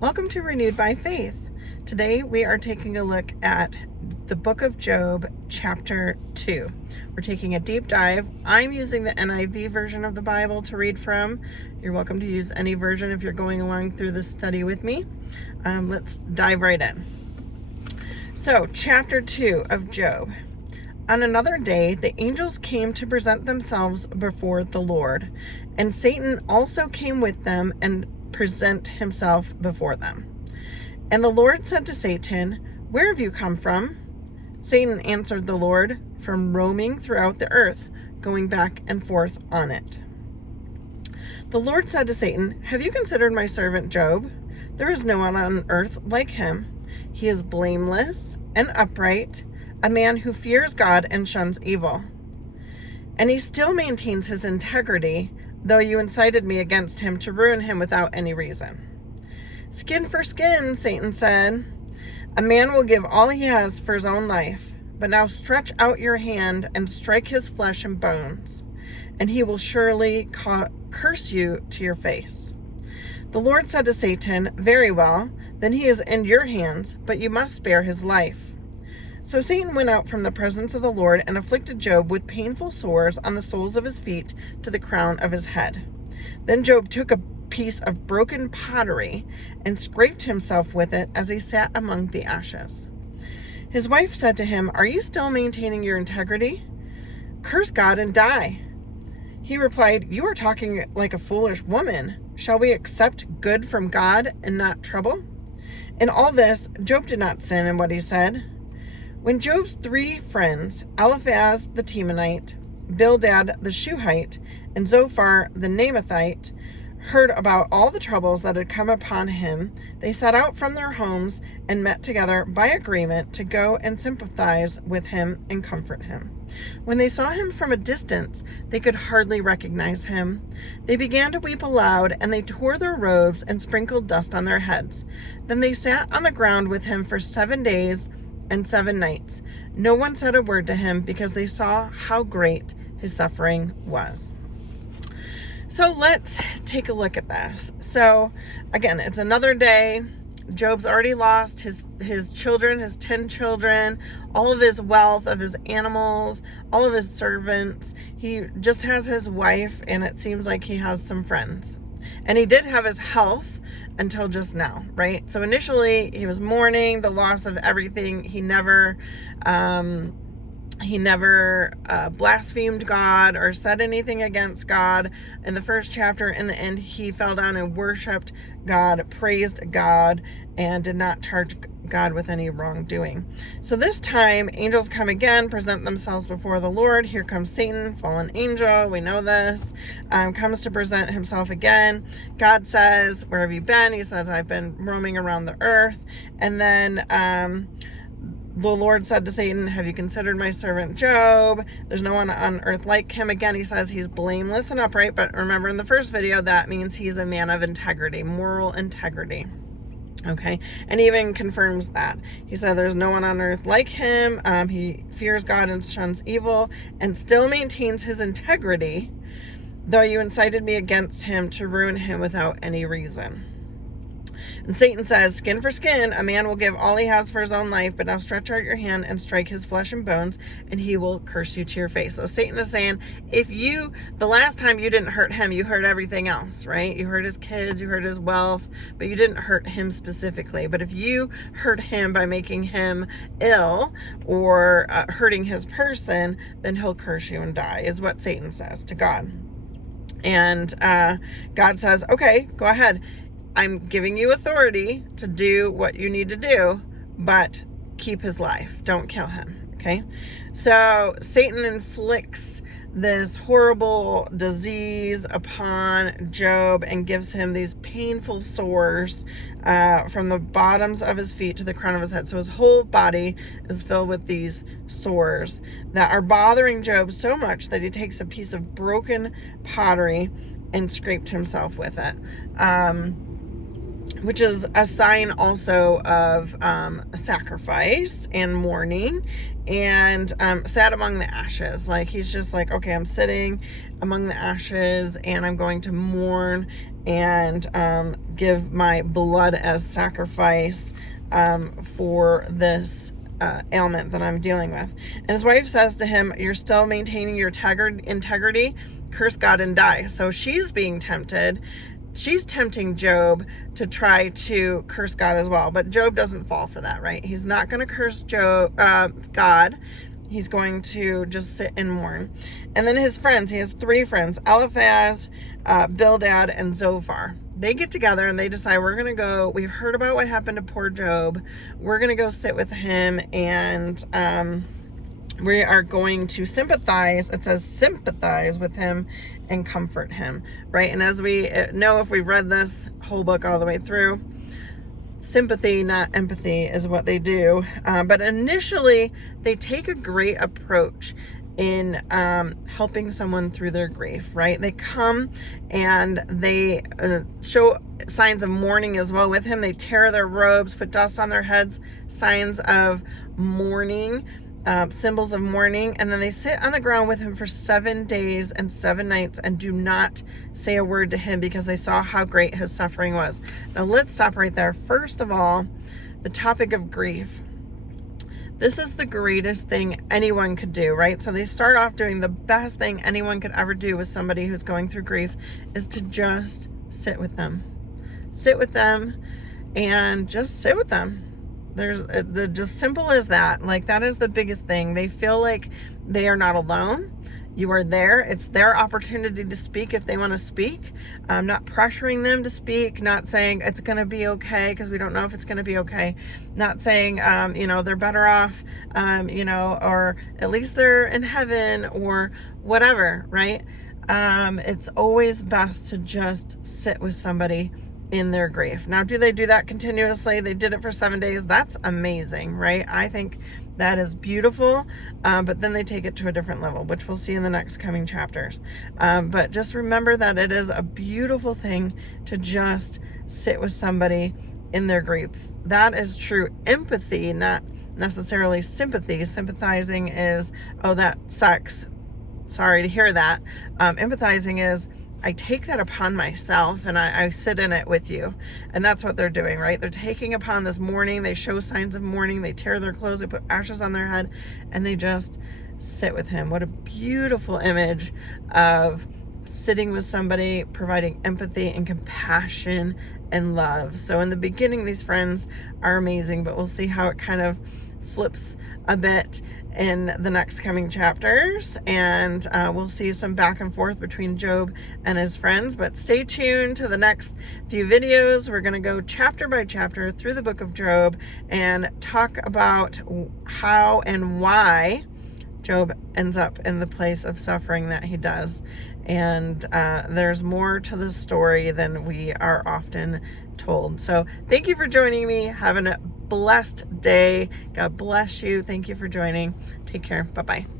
Welcome to Renewed by Faith. Today we are taking a look at the book of Job, chapter 2. We're taking a deep dive. I'm using the NIV version of the Bible to read from. You're welcome to use any version if you're going along through this study with me. Let's dive right in. So, chapter 2 of Job. On another day, the angels came to present themselves before the Lord, and Satan also came with them and present himself before them. And the Lord said to Satan, "Where have you come from?" Satan answered the Lord, "From roaming throughout the earth, going back and forth on it." The Lord said to Satan, "Have you considered my servant Job? There is no one on earth like him. He is blameless and upright, a man who fears God and shuns evil. And he still maintains his integrity, though you incited me against him to ruin him without any reason." "Skin for skin," Satan said. "A man will give all he has for his own life, but now stretch out your hand and strike his flesh and bones, and he will surely curse you to your face." The Lord said to Satan, "Very well, then he is in your hands, but you must spare his life." So Satan went out from the presence of the Lord and afflicted Job with painful sores on the soles of his feet to the crown of his head. Then Job took a piece of broken pottery and scraped himself with it as he sat among the ashes. His wife said to him, "Are you still maintaining your integrity? Curse God and die." He replied, "You are talking like a foolish woman. Shall we accept good from God and not trouble?" In all this, Job did not sin in what he said. When Job's 3 friends, Eliphaz the Temanite, Bildad the Shuhite, and Zophar the Naamathite, heard about all the troubles that had come upon him, they set out from their homes and met together by agreement to go and sympathize with him and comfort him. When they saw him from a distance, they could hardly recognize him. They began to weep aloud, and they tore their robes and sprinkled dust on their heads. Then they sat on the ground with him for 7 days and 7 nights. No one said a word to him because they saw how great his suffering was. So let's take a look at this. So again, it's another day. Job's already lost his children, his 10 children, all of his wealth, of his animals, all of his servants. He just has his wife, and it seems like he has some friends. And he did have his health until just now, right? So initially he was mourning the loss of everything. He never blasphemed God or said anything against God. In the first chapter, in the end, he fell down and worshiped God, praised God, and did not charge God with any wrongdoing. So this time, angels come again, present themselves before the Lord. Here comes Satan, fallen angel. We know this. Comes to present himself again. God says, "Where have you been?" He says, "I've been roaming around the earth." And then the Lord said to Satan, "Have you considered my servant Job? There's no one on earth like him." Again, he says he's blameless and upright, but remember in the first video, that means he's a man of integrity, moral integrity. Okay, and he even confirms that. He said there's no one on earth like him. He fears God and shuns evil and still maintains his integrity, though you incited me against him to ruin him without any reason. And Satan says, "Skin for skin, a man will give all he has for his own life, but now stretch out your hand and strike his flesh and bones, and he will curse you to your face." So Satan is saying, the last time you didn't hurt him, you hurt everything else, right? You hurt his kids, you hurt his wealth, but you didn't hurt him specifically. But if you hurt him by making him ill or hurting his person, then he'll curse you and die, is what Satan says to God. And God says, "Okay, go ahead. I'm giving you authority to do what you need to do, but keep his life. Don't kill him." Okay? So Satan inflicts this horrible disease upon Job and gives him these painful sores from the bottoms of his feet to the crown of his head. So his whole body is filled with these sores that are bothering Job so much that he takes a piece of broken pottery and scraped himself with it. Which is a sign also of sacrifice and mourning, and sat among the ashes. Like, he's just like, okay, I'm sitting among the ashes and I'm going to mourn and give my blood as sacrifice for this ailment that I'm dealing with. And his wife says to him, you're still maintaining your integrity, curse God and die. So she's being tempted. She's tempting Job to try to curse God as well, but Job doesn't fall for that, right? He's not going to curse God. He's going to just sit and mourn. And then his friends, he has 3 friends, Eliphaz, Bildad, and Zophar. They get together and they decide, we've heard about what happened to poor Job. We're going to go sit with him, and we are going to sympathize. It says sympathize with him and comfort him, right? And as we know, if we've read this whole book all the way through, sympathy, not empathy, is what they do. But initially, they take a great approach in helping someone through their grief, right? They come and they show signs of mourning as well with him. They tear their robes, put dust on their heads, signs of mourning, symbols of mourning, and then they sit on the ground with him for 7 days and 7 nights and do not say a word to him because they saw how great his suffering was. Now let's stop right there. First of all, the topic of grief. This is the greatest thing anyone could do, right? So they start off doing the best thing anyone could ever do with somebody who's going through grief is to just sit with them. Sit with them and just sit with them. There's just simple as that. Like, that is the biggest thing. They feel like they are not alone. You are there. It's their opportunity to speak if they want to speak. Not pressuring them to speak, not saying it's going to be okay because we don't know if it's going to be okay. Not saying, they're better off, or at least they're in heaven or whatever, right? It's always best to just sit with somebody in their grief. Now, do they do that continuously? They did it for 7 days. That's amazing, right? I think that is beautiful. But then they take it to a different level, which we'll see in the next coming chapters. But just remember that it is a beautiful thing to just sit with somebody in their grief. That is true empathy, not necessarily sympathy. Sympathizing is, oh, that sucks. Sorry to hear that. Empathizing is, I take that upon myself and I sit in it with you. And that's what they're doing, right? They're taking upon this mourning. They show signs of mourning. They tear their clothes. They put ashes on their head and they just sit with him. What a beautiful image of sitting with somebody, providing empathy and compassion and love. So in the beginning, these friends are amazing, but we'll see how it kind of flips a bit in the next coming chapters, and we'll see some back and forth between Job and his friends. But stay tuned to the next few videos. We're going to go chapter by chapter through the book of Job and talk about how and why Job ends up in the place of suffering that he does. And there's more to the story than we are often told. So thank you for joining me. Have a blessed day. God bless you. Thank you for joining. Take care. Bye-bye.